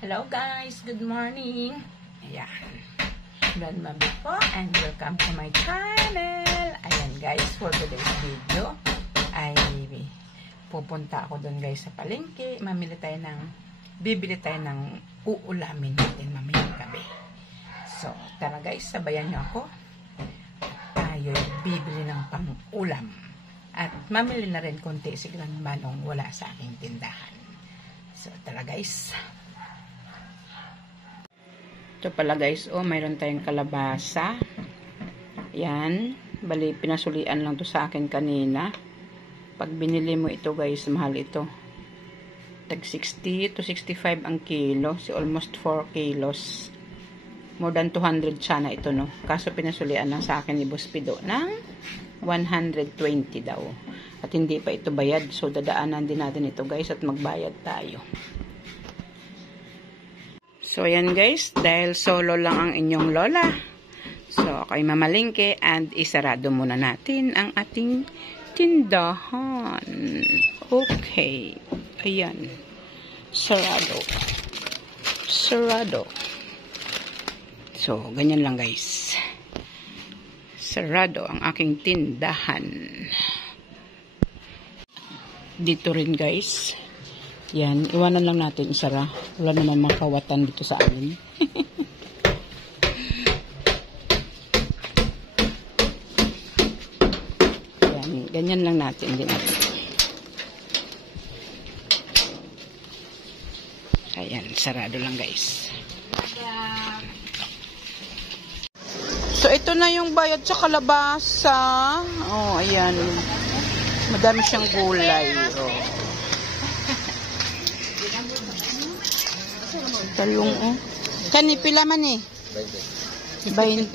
Hello guys, good morning. Ayan, Grandma B po and welcome to my channel. Ayan guys, for today's video ay pupunta ako doon guys sa palengke. Bibili tayo ng uulamin natin mamayang gabi. So tara guys, sabayan niyo ako. Tayo bibili ng pang-ulam at mamili na rin konti si Grandma nung wala sa aking tindahan. So tara guys. Ito pala guys, oh, mayroon tayong kalabasa. Yan, bali pinasulian lang to sa akin kanina. Pag binili mo ito guys, mahal ito. Tag 60 to 65 ang kilo, so almost 4 kilos. More than 200 sana ito, no. Kaso pinasulian lang sa akin ni Boss Pido ng 120 daw. At hindi pa ito bayad, so dadaanan din natin ito guys at magbayad tayo. So, ayan guys, dahil solo lang ang inyong lola. So, ako'y mamalingke and isarado muna natin ang ating tindahan. Okay. Ayan. Sarado. Sarado. So, ganyan lang guys. Sarado ang aking tindahan. Dito rin guys. Yan, iwanan lang natin isara. Wala naman mga kawatan dito sa amin. Yan, ganyan lang natin din. Ayan, sarado lang guys. So, ito na yung bayad sa kalabasa. Oh, ayan. Madami siyang gulay. Oh. Talong, oh. Kani, pila man eh? 20.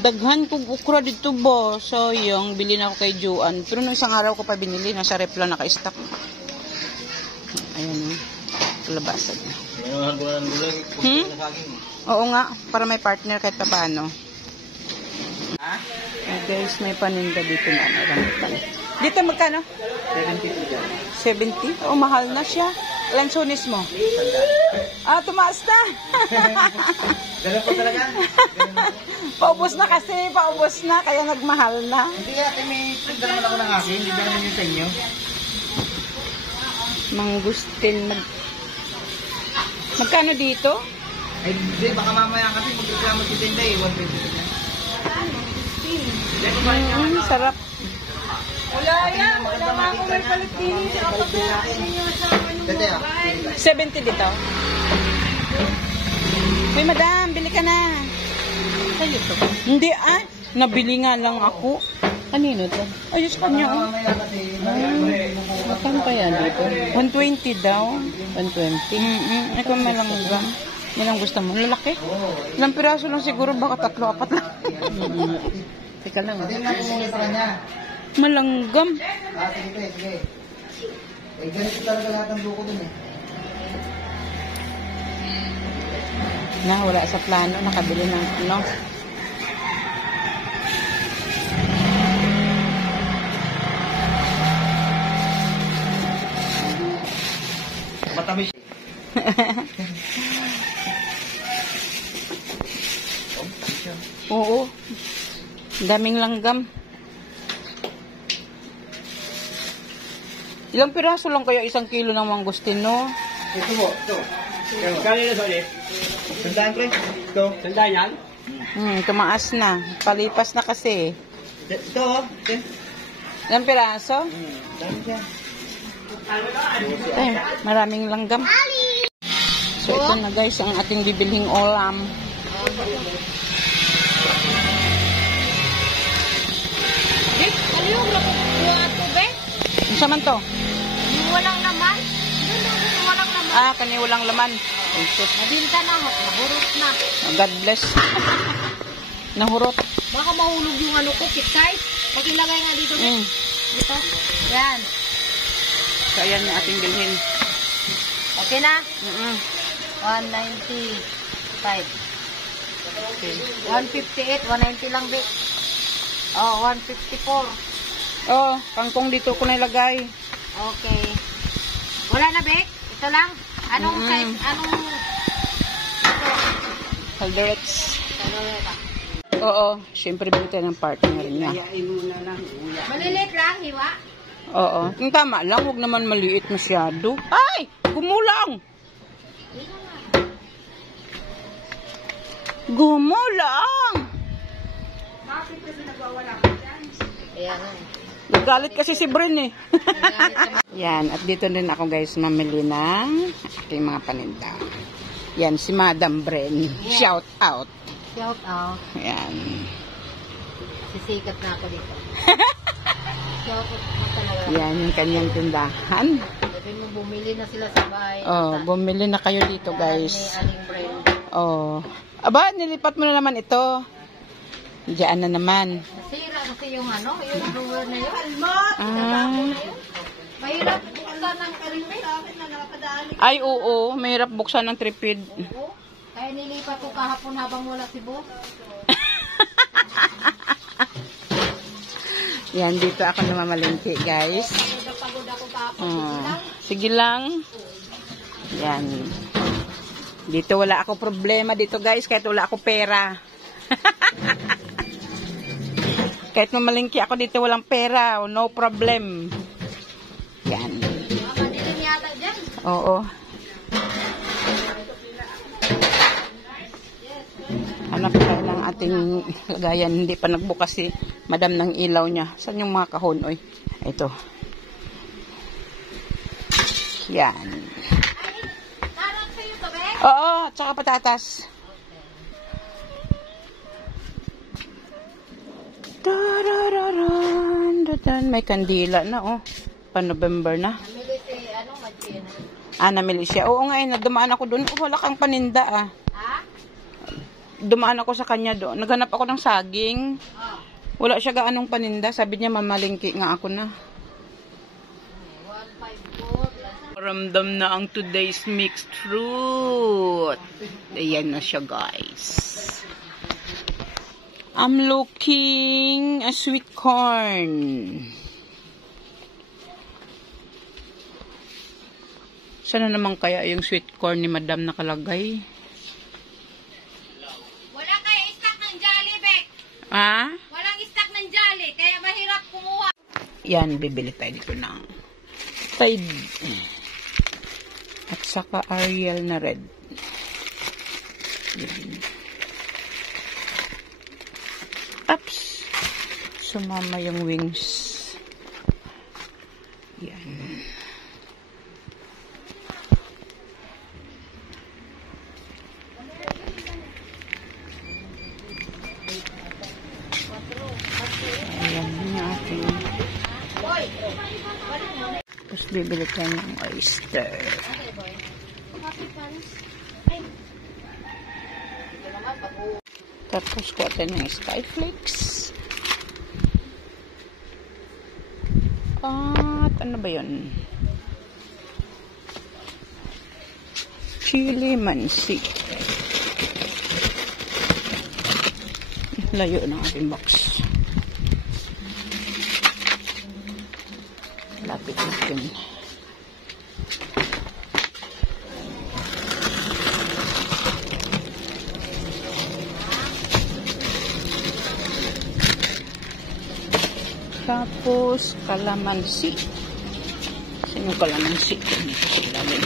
Daghan kong ukra dito ba? Sayang, bili na ako kay Juan. Pero nung isang araw ko pa binili, nasa rep lang naka-stock. Ayan, oh. Kalabasa niya. Oo nga, para may partner kahit pa paano. Guys, may paninda dito na rambutan. Dito magkano? 70. Oh, mahal na siya. Lansones mo? Ah, tumaas na. Ganun po talaga? Paubos na kasi, paubos na, kaya nagmahal na. Hindi ate, may tinda naman ako ng akin. Hindi naman yun sa inyo. Mangustin. Magkano dito? Ay, hindi, baka mamaya kasi magreklamo si tinda eh. 120. Sarap. Wala yan. Wala nga ako may palit din sa kapatid ninyo sa anong 70 dito. Uy, madam, bili ka na. Ay, ito. Hindi, nabili nga lang ako. Kanino to? Ayos pa niya, oh. Magkano pa yan dito? 120 daw. 120? Ikaw malanggam. Yan ang gusto mo. Lalaki? Ilang piraso lang siguro, baka 3-4 lang. Teka lang. Hindi na pumuli sa kanya. Malanggam. Sige. Eh, ganito talaga lahat ng buko dun eh. Na, wala sa plano. Nakabili ng ano. Matamis. Oo. Daming langgam. Ilang piraso lang kaya 1 kilo ng mangustino? Ito po, ito. Kanina sa ulit? Sandaan pre? Ito. Sandaan yan? Tumaas na. Palipas na kasi. Ito oh. Ilang piraso? Dami siya. Maraming langgam. So ito na guys ang ating bibilhing ulam. Ano man to? walang laman. Walang laman. Kani walang laman. Nabinta na, nahurot na. God bless. Nahurot. Baka mahulog yung ano ko, KitKat. Pag-ilagay nga dito. Dito. Yan. So, ayan yung ating bilhin. Okay na? 195. Okay. 158, 190 lang, Be. Oh, 154. Oh, kangkong dito ko nilagay. Okay. Wala na, Bek? Ito lang? Anong size? Anong... Calderets. Caldereta. Oo, syempre bigyan ng partner niya. Malilit lang, hiwa? Oo. Yung tama lang, huwag naman maliit masyado. Ay! Gumulang! Gumulang! Bakit kasi nagwawala ka dyan? Ayan nga. Nagalit kasi si Bren eh. Yan, at dito din ako guys mamili ng aking mga paninda. Yan, si Madam Bren. Yeah. Shout out. Shout out. Yan. Sisikat na ako dito. Shout out na talaga. Yan, yung kanyang tindahan. Sabi mo, bumili na sila sa bahay. Oh, bumili na kayo dito guys. Ni Aling Bren. Oh. Aba, nilipat mo na naman ito. Diyan na naman. Nasira kasi yung ano, yung drawer na yun. Almot! Mahirap buksan ng karimay. Na nakakadaan. Ay, oo. Mahirap buksan ng tripid. Kaya nilipat ko kahapon habang wala si Bo. Yan, dito ako namamalingki, guys. Pagod ako kahapon. Sige lang. Yan. Dito wala ako problema dito, guys. Kahit wala ako pera. Kahit mamalingki ako dito walang pera. No problem. Yan. Madilim yata dyan. Oo. Hanap tayo ng ating lagayan. Hindi pa nagbukas si Madam ng ilaw niya. Saan yung mga kahon? Oy, ito. Yan. Tarang sa'yo to, Be? Oo, tsaka patatas. May kandila na, oh. Pa-November na. Namili si, ano, Machin. Namili siya. Oo nga, dumaan ako doon. Oh, wala kang paninda, ah. Ha? Dumaan ako sa kanya doon. Naghanap ako ng saging. Oh. Wala siya gaanong paninda. Sabi niya, mamalingki nga ako na. 154. Ramdam na ang today's mixed fruit. Ayan na siya, guys. I'm looking a sweet corn. Sana naman kaya yung sweet corn ni Madam nakalagay? Wala kaya stock ng Jolly, Bek. Ah? Walang stock ng Jolly, kaya mahirap kumuha. Yan, bibili tayo dito ng Tide. At saka Ariel na red. Yan. Ups! Sumama yung wings. Yan. Ayan yung ating. Tapos bibili tayo ng oyster. Tapos kuha tayo ng skyflakes. At ano ba yun? Chili mansi. Layo ng ating box. Lapit natin. Tapos, kalamansi. Sino kalamansi? Dito sa ilalim.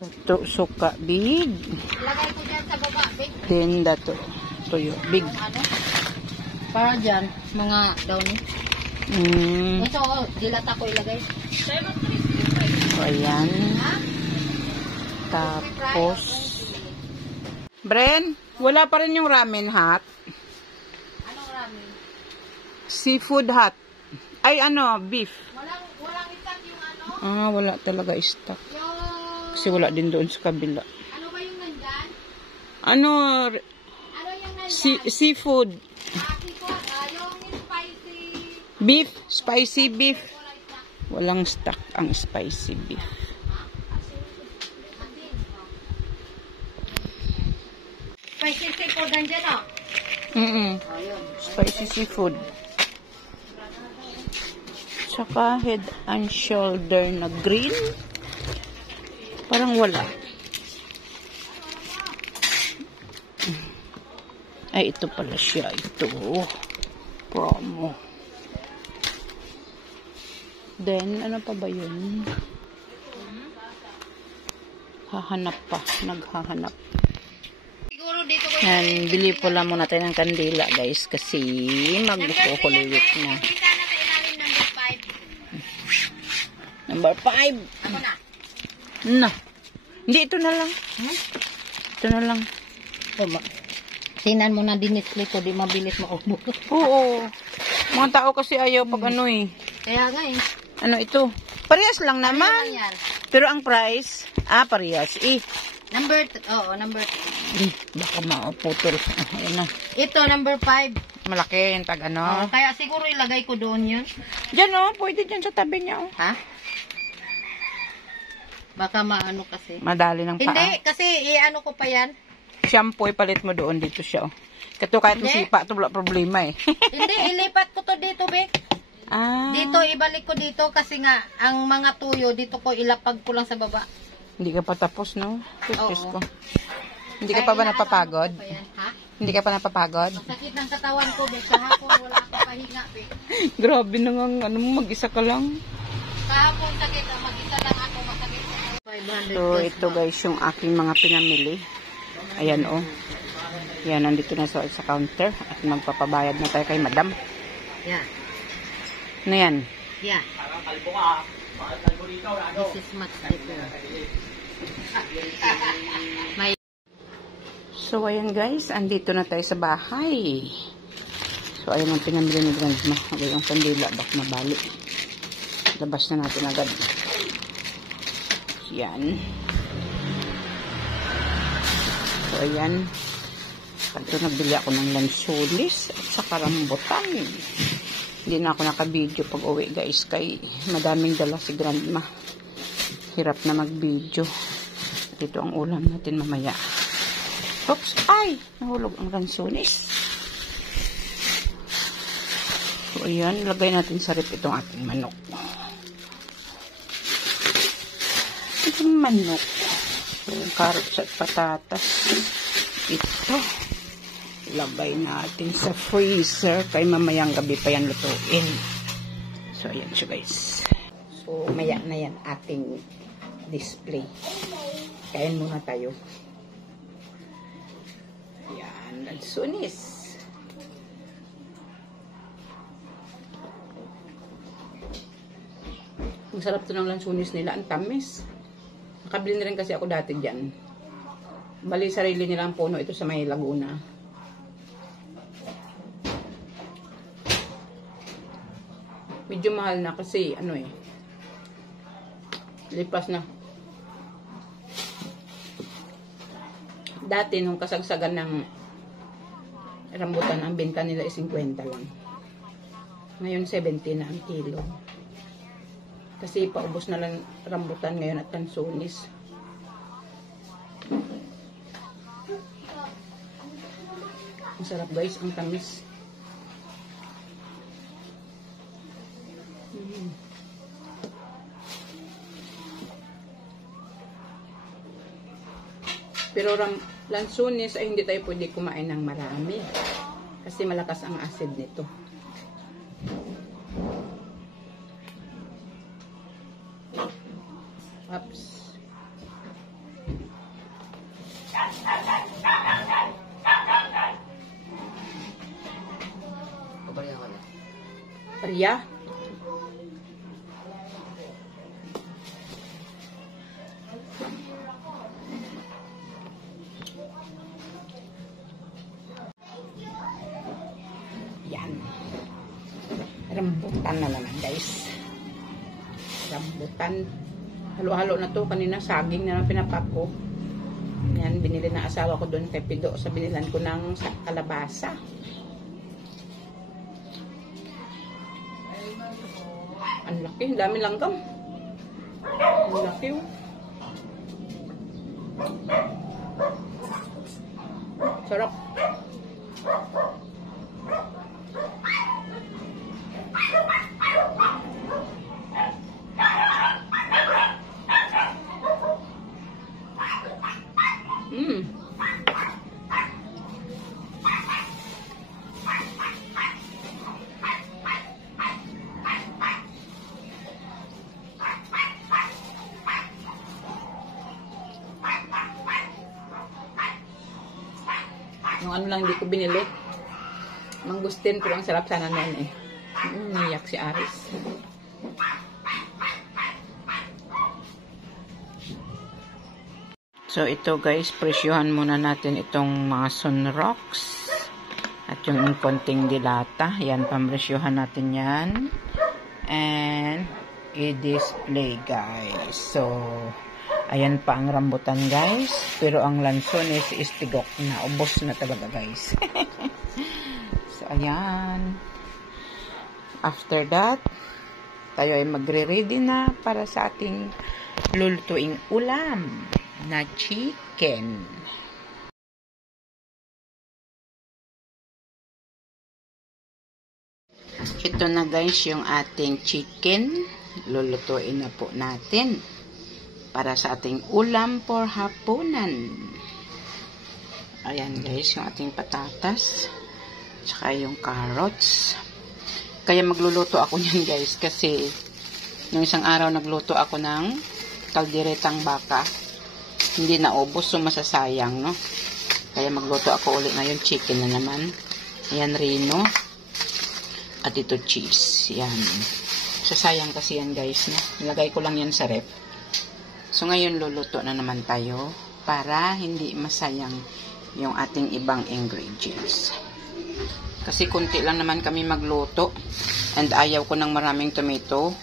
Ito, suka, big. Lagay ko dyan sa baba, Bek. Then, dato, tuyo, big. Ano? Para dyan, mga downy. Ito, dilata ko ilagay. Ayan. Ha? Tapos, Bren, wala pa rin yung ramen hot. Anong ramen? Seafood hot. Ay, ano, beef. Walang stock yung ano? Wala talaga stock. Yung... Kasi wala din doon sa kabila. Ano ba yung nandyan? Ano, Ano yung nandyan? seafood. Seafood, yung spicy... Beef, spicy beef. Walang stock ang spicy beef. Spicy seafood nandiyan, oh. Ayun. Spicy seafood. Tsaka head and shoulder na green. Parang wala. Ay, ito pala siya. Ito. Promo. Then, ano pa ba yun? Hahanap pa. Naghahanap. Siguro dito ko Yan, bili po lang muna tayo ng kandila, guys. Kasi magkukuluyot na. Kita na sa ilalim Number number 5. 5. Ako na. Na. Hindi, ito na lang. Ito na lang. Sinan mo na dinisplay ko, di mabilis maubos. Oo. Mga tao kasi ayaw pag ano eh. Kaya nga eh. Ano ito? Parehas lang Ano naman. yan? Pero ang price, parehas. Number 2. Baka mauputol. Ayan na. Ito, number 5. Malaki yung tag ano. Kaya siguro ilagay ko doon yun. Diyan pwede dyan sa tabi niya Ha? Baka maano kasi. Madali ng paa. Hindi, kasi i-ano ko pa yan. Shampoo, palit mo doon dito siya. Kato kahit Hindi. sipa, ito wala problema eh. Hindi, ilipat ko to dito, Bek. Dito, ibalik ko dito kasi nga, ang mga tuyo, dito ko ilapag ko lang sa baba. Hindi ka pa tapos, no? Diyos Oo. ko. Hindi ka pa ba napapagod? Ano ko pa yan, ha? Hindi ka pa napapagod? Masakit ng katawan ko, Bek. Kahapon, wala akong pahinga, Bek. Grabe na nga, ano mo, mag-isa ka lang. Kahapon, sakit. Mag-isa lang ako, masakit ko. 500 So, ito guys, yung aking mga pinamili. Ayan Yan, nandito na sa counter. At magpapabayad na tayo kay madam. Yeah. Ano yan? Yeah. This is much different. So, ayan guys, andito na tayo sa bahay. So, ayan ang pinamili ni grandma. Okay, yung kandila, bak mabali. Labas na natin agad. Yan. So, ayan. Ito, nagbili ako ng lansulis at saka rambutan. Hindi na ako naka-video pag uwi guys, kay madaming dala si grandma. Hirap na mag-video. Ito ang ulam natin mamaya. Oops! Ay! Nahulog ang lansulis. So, ayan. Lagay natin sa rip itong ating manok. Itong manok. So, carrots at patatas. Ito. Lagay natin sa freezer. Kaya mamayang gabi pa yan lutuin. So, ayan siya guys. So, maya na yan ating display. Kain muna tayo. Yan. Lansunis. Ang sarap to ng lansunis nila. Ang tamis. Nakabili na rin kasi ako dati dyan. Bali, sarili nilang puno ito sa may Laguna. Medyo mahal na kasi ano lipas na. Dati nung kasagsagan ng rambutan, ang benta nila is 50 lang. Ngayon 70 na ang kilo. Kasi paubos na lang rambutan ngayon at lansunis. Ang sarap guys, ang tamis. Pero lansunis ay hindi tayo pwede kumain ng marami. Kasi malakas ang acid nito. Oops. Barya? Yan. Rambutan na naman guys. Rambutan. Halo-halo na to. Kanina saging na lang pinapap ko. Yan, binili na asawa ko doon kay Pido. Sa binilan ko ng kalabasa. Ang laki. Ang dami langgam. Ang laki, oh. Sarap. Yung ano lang hindi ko binili. Mangustin, pero ang sarap sana nun eh. Niyak si Aris. So ito guys, presyohan muna natin itong mga sunrocks. At yung konting dilata. Yan, pampresyohan natin yan. And i-display guys. So, ayan pa ang rambutan guys. Pero ang lansones is tigok na. Ubos na talaga guys. So ayan. After that, tayo ay magre-ready na para sa ating lulutuing ulam na chicken. Ito na guys yung ating chicken. Lulutuin na po natin para sa ating ulam for hapunan. Ayan guys, yung ating patatas. Tsaka yung carrots. Kaya magluluto ako niyan guys. Kasi, nung isang araw nagluto ako ng kalderetang baka. Hindi naubos, so masasayang, no? Kaya magluto ako ulit ngayon. Chicken na naman. Ayan, rino. At ito cheese. Yan. Sasayang kasi yan guys, no? Nilagay ko lang yan sa ref. So, ngayon luluto na naman tayo para hindi masayang yung ating ibang ingredients. Kasi kunti lang naman kami magluto. And ayaw ko ng maraming tomato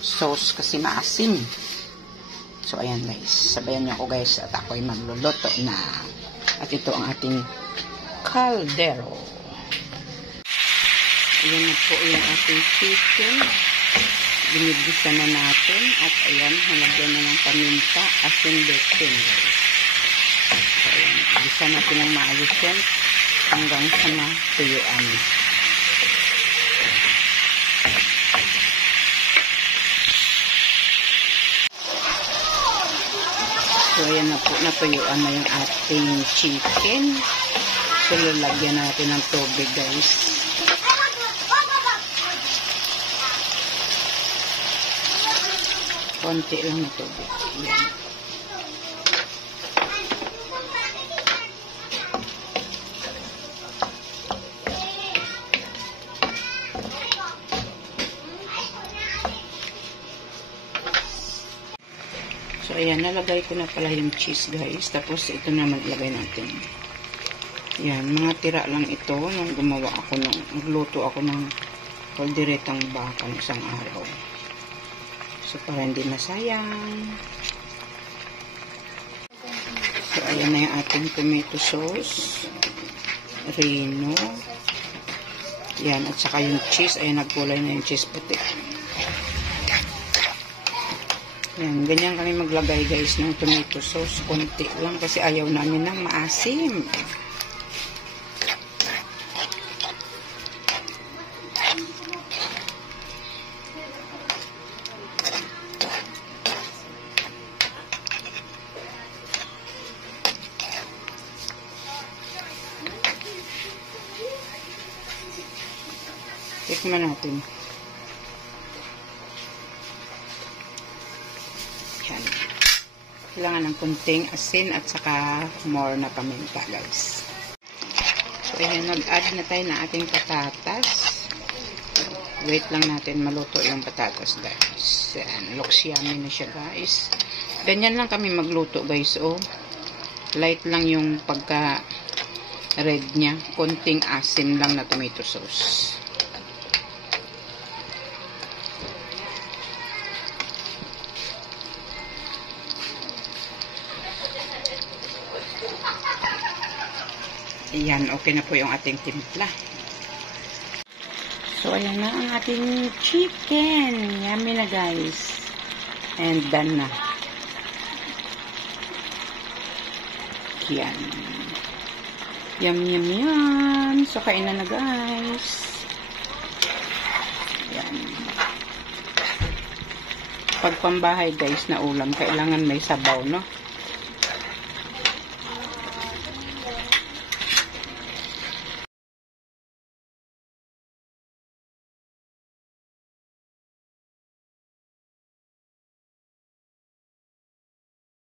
sauce kasi maasim. So, ayan guys. Sabayan niyo ako guys at ako'y magluluto na. At ito ang ating caldero. Ayan na po yung ating chicken. Binigisa na natin. At ayan, halagyan na ng paminta, asin, besin guys. So, ayan. Igisa natin ng maayos yan hanggang sa matuyuan. So, ayan na po, natuyuan na yung ating chicken. So, lalagyan natin ng tubig guys. Konti lang na tubig. Ayan. So, ayan, nalagay ko na pala yung cheese guys. Tapos, ito naman ilagay natin. Ayan, mga tira lang ito nung gumawa ako nagluto ako ng kalderetang baka ng isang araw. So, para hindi masayang. So, ayan na yung ating tomato sauce. Rino. Ayan, at saka yung cheese. Ayan, nagkulay na yung cheese puti. Ayan, ganyan kami maglagay guys ng tomato sauce. Konti lang kasi ayaw namin ng maasim. Tikman natin. Yan. Kailangan ng kunting asin at saka more na paminta guys. So ayan, nag-add na tayo ng ating patatas. Wait lang natin maluto yung patatas guys. Yan, looks yummy na siya guys. Ganyan lang kami magluto guys. Oh, light lang yung pagka red niya. Kunting asim lang na tomato sauce. Ayan, okay na po yung ating timpla. So, ayan na ang ating chicken. Yummy na, guys. And done na. Yan. Yum, yum, yum. So, kain na, guys. Yan. Pag pambahay, guys, na ulam, kailangan may sabaw, no?